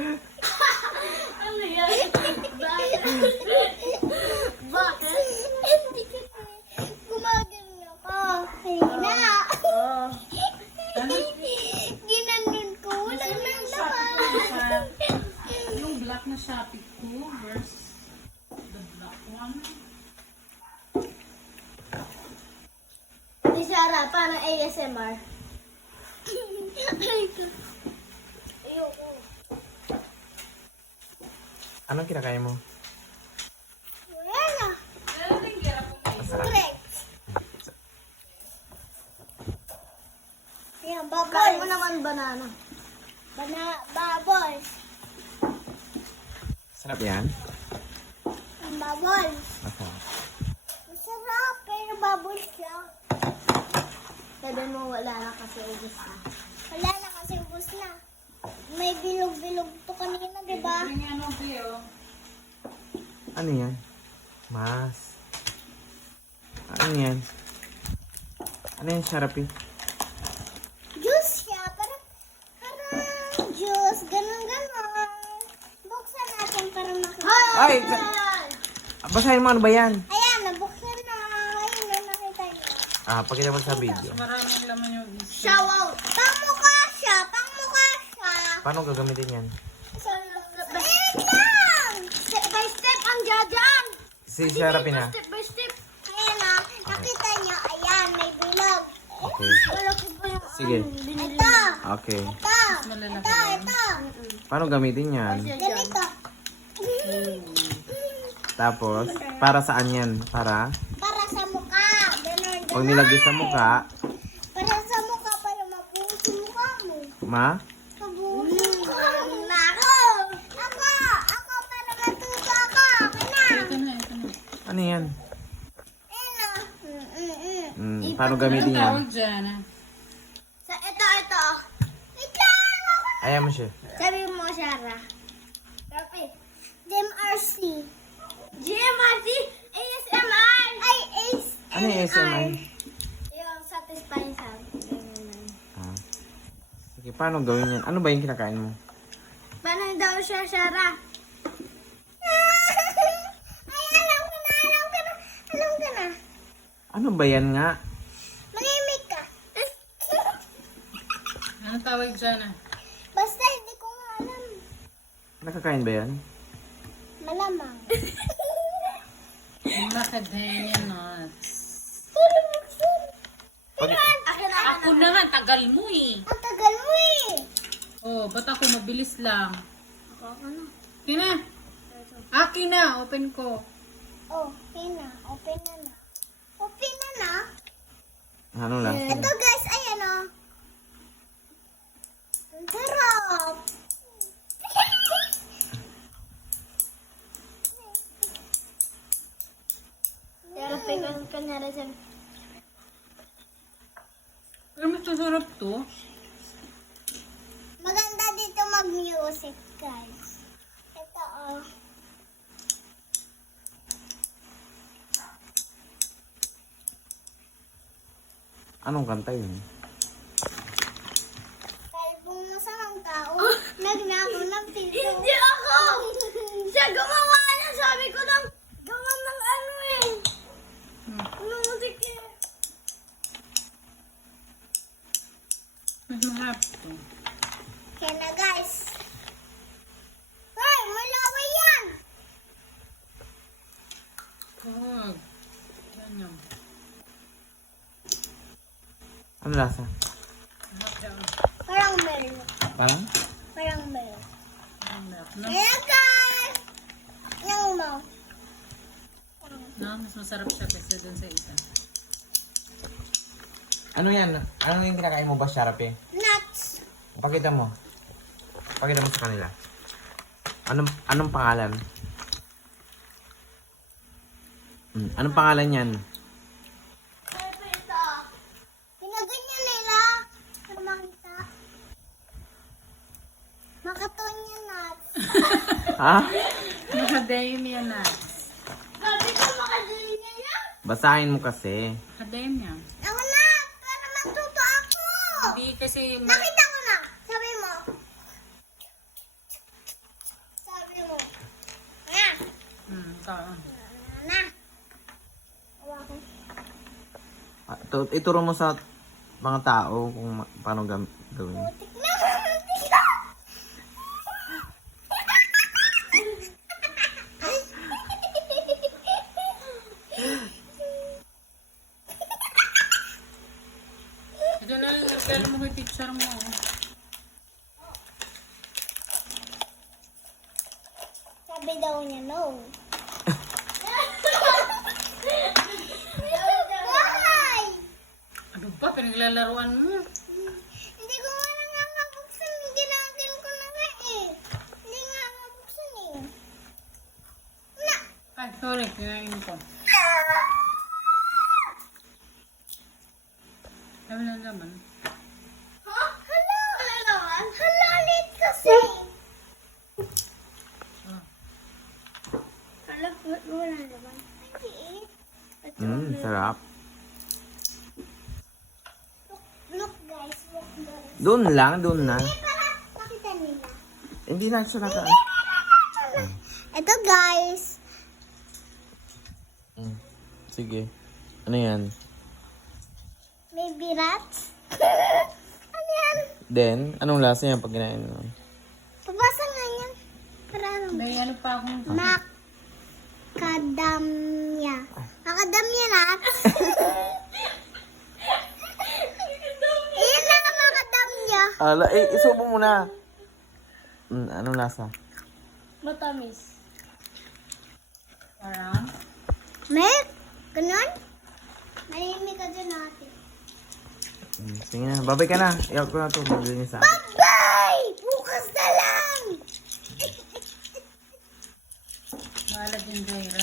Ano yan? Bakit? Bakit? Gumagano ako. Hina. Ginanon ko. Walang nalaman. Yung black na Shopee ko versus the black one. Di Sarah, parang ASMR. Ayoko. Anong kinakain mo? Wala na. Masarap. Correct. Ayan, Kain bubbles. mo naman banana. Bubbles. Sarap yan? Bubbles. Masarap. Masarap, pero bubbles lang. Sabi mo wala na kasi ubos na. Wala na kasi ubos na. May bilog-bilog to kanina, di ba? Yung ano, Pio. Ano yan? Mas. Ano yan? Ano yan, Shopee? Juice siya, parang juice, ganun-ganun. Buksan natin para makita. Ay! Basahin mo, ano ba yan? Ayan, nabuksan na. Ayun na, nakita niyo. Pakita mo sa video. Maraming laman yung isa. Shout out! Pangmukha siya, pangmukha siya. Paano gagamitin yan? Ayan lang. Step by step ang jajan! Si Shopee na. Step by step. Ayan na, nakita niyo, ayan, may bilog. Okay. Malaki pa yung Sige. Ito, Okay. ito, Malalaki ito, yan. ito. Paano gamitin yan? Ganito. Tapos, para saan yan? Para? Para sa mukha. Ganun, Pag ganun. nilagay sa mukha, Para sa mukha, para mabuhos yung mukha mo. Mabuhos yung mukha mo. Ako, para matuto ako. Ito na, ito na. ano yan? Ayan na. Paano Anong gamitin yan? tawag dyan? Sa ito. Wait lang, ako. Ayaw mo siya. Sabi mo, Sarah. Sabi. DMRC. GMRT ASMR! Ay, Ace. Ano yung ASMR? Yung satisfying sound. Sige, paano gawin yan? Ano ba yung kinakain mo? Paano daw siya, Sarah? Ay, alam ko na. Alam ko na. Ano ba yan nga? Manimik ka. Anong tawag dyan? Basta hindi ko nga alam. Nakakain ba yan? Malamang. Macadamia nuts. Pag, Ako na nga, tagal mo eh. Ang tagal mo eh. Oh, ba't ako mabilis lang? Ano? Akin na. Akin na, open ko. Oh, yun na. Open na na. Open na na. ano lang? Ito guys, ayan o. Ang sarap. Sarah, pegang kanyara dyan. Pero mas masarap to. Maganda dito mag-music guys. Ito oh. Anong kanta yun? Kalbong masamang tao. Nagnako ng pinto. Hindi ako! Siya gumawa na! Sabi ko ng gawa ng ano eh. Ano musik eh. Mas mahap to. Kaya na guys. Hoy, malaway yan. Wag. Ganyan. Ano lasa? Mahap dyan. Parang meron. Parang? Parang meron. Mahap na. Kaya guys. Yung mo. No, mas masarap siya kaysa dun sa isa. Ano yan? Ano yung kinakain mo ba, Shopee? Nuts. Pakita mo. Pakita mo sa kanila. Anong pangalan? Anong pangalan yan? Pinaganyan nila. Para makita. Makatonya nuts. Ha? Macadamia nuts. Sabi ko makadali niya yan. Basahin mo kasi. Macadamia. Ako na. Para matuto ako. Hindi kasi Nakita ko na. Sabi mo. Saan? Na. Hawakan. Ituro mo sa mga tao kung paano gawin. Putik na, putik na. Ito na yung regalo mo kay teacher mo. Sabi daw niya no. Why? Ano ba? Pinaglalaruan mo. Hindi ko nga nangangabuksan. Ginagin ko na nga eh. Hindi nga ngabuksan eh. Na. Ay, sorry. Kinain ko. Sabi lang naman. Ha? Hala. Hala naman? Hala, late kasi. Hala, wala naman. Hindi. Sarap. Look guys, look guys. Doon na. Hindi para makita nila. Hindi na siya naka... Ito guys. Sige. Ano yan? May birat. Ano yan? Then, anong lasa yan pag kinain mo? Pabasa nga yan. Para ano? May ano pa akong... Macadamia. Macadamia nat. Iyan na ang macadamia. Isubo mo na. Anong lasa? Matamis. Parang... May? Ganun? Malimig ka dyan natin. Sige na. Babay ka na. Iyak ko na ito. Maglinis sa akin. Bye! Bukas na lang! Bahala din, Jaira.